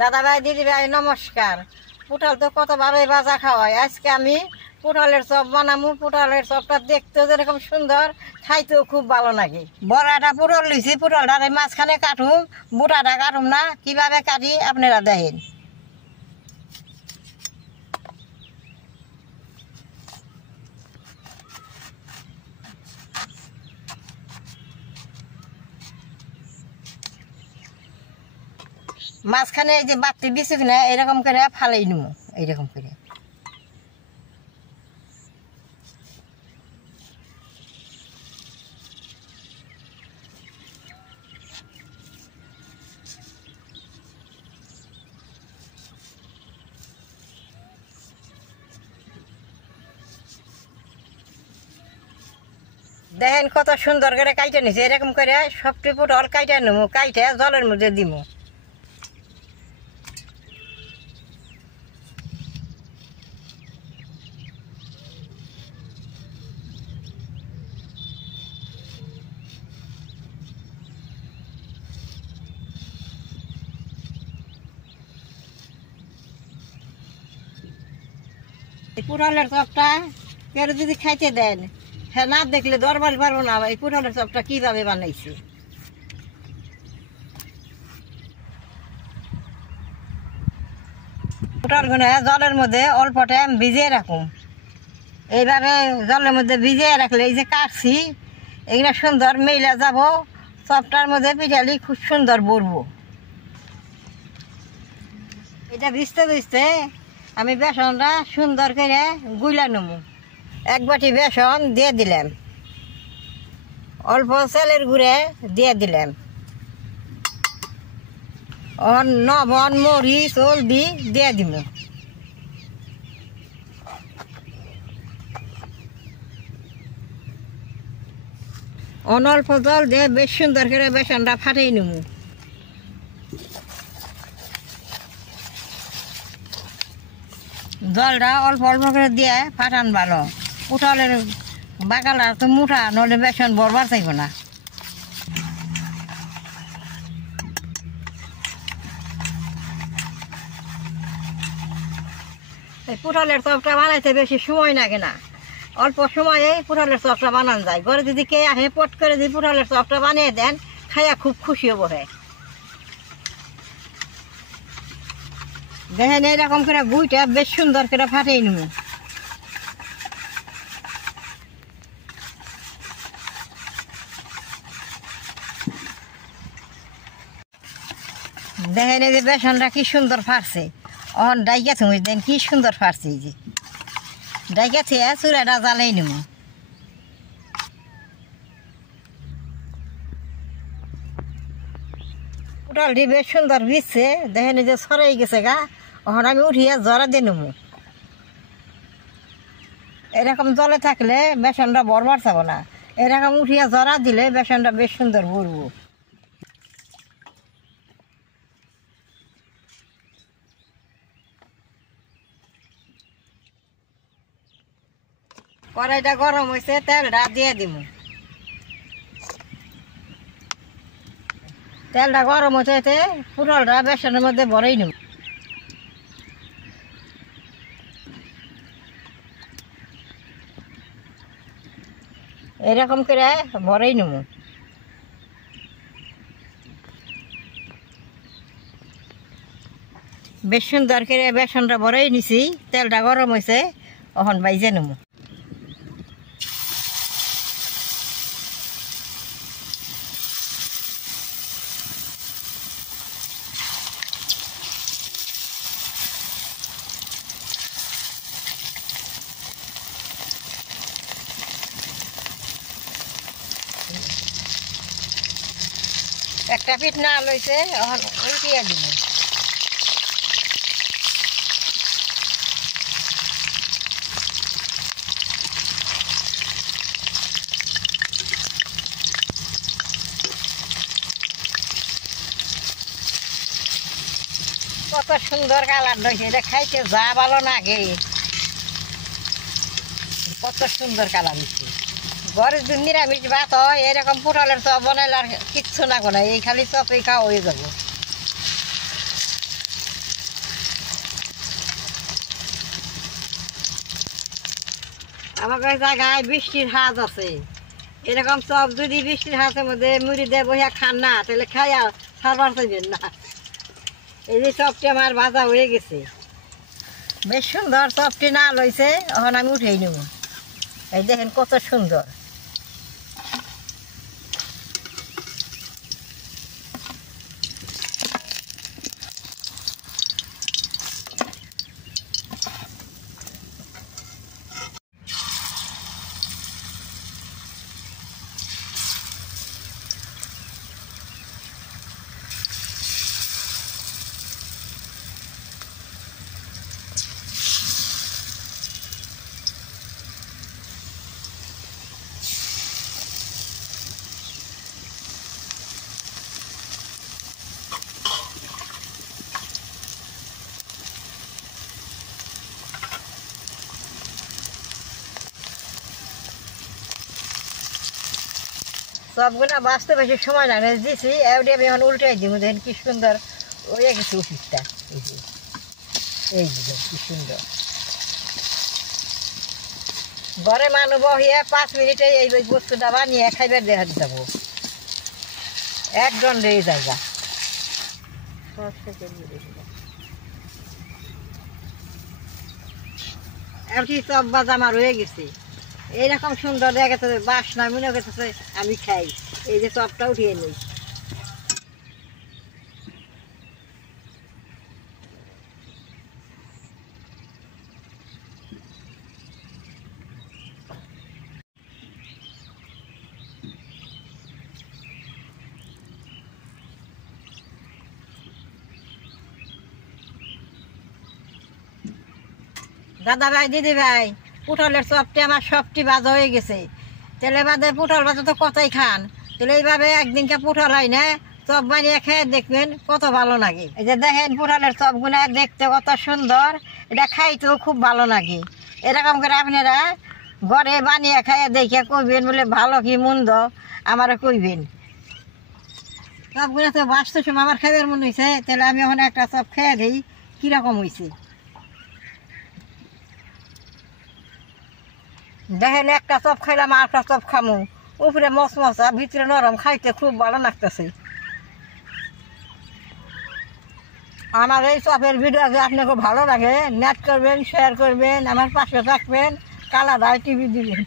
দাদা ভাই দিদি ভাই নমস্কার। পুটাল তো কতভাবে ভাজা খাওয়াই, আজকে আমি পুটালের চপ বানাবো। পুটালের চপটা দেখতেও যেরকম সুন্দর, খাইতেও খুব ভালো লাগে। বড়াটা পুটল লিছি, পুটলটার মাঝখানে কাটুম, বুটাটা কাটুম না। কিভাবে কাটি আপনারা দেখেন। মাঝখানে এই যে বাতি দিছি কিনা এরকম করে ফালাই নিব, এইরকম করে। দেখেন কত সুন্দর করে কাইটে নিছে, এরকম করে সবটি পুটল কাইটে নেবো, কাইটে জলের মধ্যে দিব। পুটলের চপটা কেউ যদি খাইতে দেন, হ্যাঁ না দেখলে দরবার পারবো না এই পুটলের চপটা কিভাবে বানাইছে। পুটলগুলো জলের মধ্যে অল্প টাইম ভিজিয়ে রাখুন। এইভাবে জলের মধ্যে ভিজিয়ে রাখলে এই যে কাটছি এগুলো সুন্দর মেলা যাব, চপটার মধ্যে পিঠালি খুব সুন্দর বলবো। এটা ভিজতে ভিজতে আমি বেসনটা সুন্দর করে গুলা নেব। এক বাটি বেসন দিয়ে দিলাম, অল্প চালের গুঁড়ে দিয়ে দিলাম, লবণ মরিচ হলদি দিয়ে দিব। অল্প জল দিয়ে বেশ সুন্দর করে বেসনটা ফাটিয়ে নেব। জলটা অল্প অল্প করে দিয়ে ফাটান ভালো। পুটলের বাগালা তো মুঠা, নইলে বেসন বরবার চাইব না। এই পুটলের চপটা বানাইতে বেশি সময় লাগে না, অল্প সময়ে পুটলের চপটা বানানো যায়। ঘরে যদি কে আহে পট করে যদি পুটলের চপটা বানিয়ে দেন, খাইয়া খুব খুশি হবো। হ্যাঁ দেখেন এরকম করে গুইটা বেশ সুন্দর করে ফাটিয়ে নেব। দেখেন এই যে বেসনটা কি সুন্দর ফাটছে, অন ডাইকা থুই দেন কি সুন্দর ফাটছে। এই যে ডাইকা থিয়া চুলাটা জ্বালাই নেব। পুটলটি বেশ সুন্দর ভিজছে, দেখেন এই যে সরাই গেছে গা। এখন আমি উঠিয়ে জরা দিয়ে নেব। এরকম জলে থাকলে বেসনটা বরবার চাবো না, এরকম উঠিয়ে জরা দিলে বেসনটা বেশ সুন্দর ভরবো। কড়াইটা গরম হয়েছে, তেলটা দিয়ে দিব। তেলটা গরম হচ্ছে পুটলটা বেসনের মধ্যে ভরেই নেব। এরকম করে ভরেই নেব। বেশ সুন্দর করে বেসনটা ভরেই নিছি, তেলটা গরম হয়েছে, এখন বাইজে নেব। একটা পিঠ না লইছে, এখন উল্টিয়ে দিব। কত সুন্দর কালার হয়েছে, এটা খাইতে যা ভালো লাগে। কত সুন্দর কালার হয়েছে। ঘরে যদি নিরামিষ ভাত হয় এরকম পুটলের চপ বানাইলে আর কিচ্ছু না কোনো, এই খালি চপেই খাওয়া হয়ে যাবো। আমার জায়গায় বৃষ্টির হাত আছে, এরকম চপ যদি বৃষ্টির হাতের মধ্যে মুড়ি দিয়ে বইয়া খান না তাহলে খাইয়া সারবার চাইবেন না। এই যে চপটি আমার ভাজা হয়ে গেছে, বেশ সুন্দর চপটি না লইছে, এখন আমি উঠেই নেব। এই দেখেন কত সুন্দর। সবগুলা বাঁচতে বেশি সময় লাগে দিছি, এমনি আমি এখন উল্টাই দিব। দেখেন কি সুন্দর হয়ে গেছে উচিতটা। এই যে কি সুন্দর। ঘরে মানুষ বহিয়ে 5 মিনিটে এই বস্তুটা বানিয়ে খাইবার দেখা যাবো, এক দণ্ডে এই জায়গা। এমনি চপ বাজা আমার হয়ে গেছে, এইরকম সুন্দর দেখাতে বাসনা মনে করতেছে আমি খাই। এই যে চপটা উঠিয়ে নিই। দাদা ভাই, দিদি ভাই, পুটলের চপটি আমার সবটি ভাজা হয়ে গেছে। তেলে বাদে পুটল ভাজা তো কতই খান, তাহলে এইভাবে একদিনকে পুটল হয় না চপ বানিয়ে খেয়ে দেখবেন কত ভালো লাগে। এই যে দেখেন পুটলের চপগুলো দেখতে কত সুন্দর, এটা খাইতেও খুব ভালো লাগে। এরকম করে আপনারা ঘরে বানিয়ে খাইয়ে দেখে কইবেন বলে ভালো কি মন্দ আমারে কইবেন। চপগুলো তো বাঁচতে সময় আমার খাইবার মনে হয়েছে, তাহলে আমি ওখানে একটা চপ খেয়ে দিই কীরকম হয়েছে। দেখেন একটা চপ খাইলাম, আর একটা চপ খামু, উপরে মচমচা ভিতরে নরম, খাইতে খুব ভালো লাগতেছে। আমার এই চপের ভিডিও যদি আপনাকে ভালো লাগে, নেট করবেন, শেয়ার করবেন, আমার পাশে থাকবেন, কালা দায় টিভি দিবেন।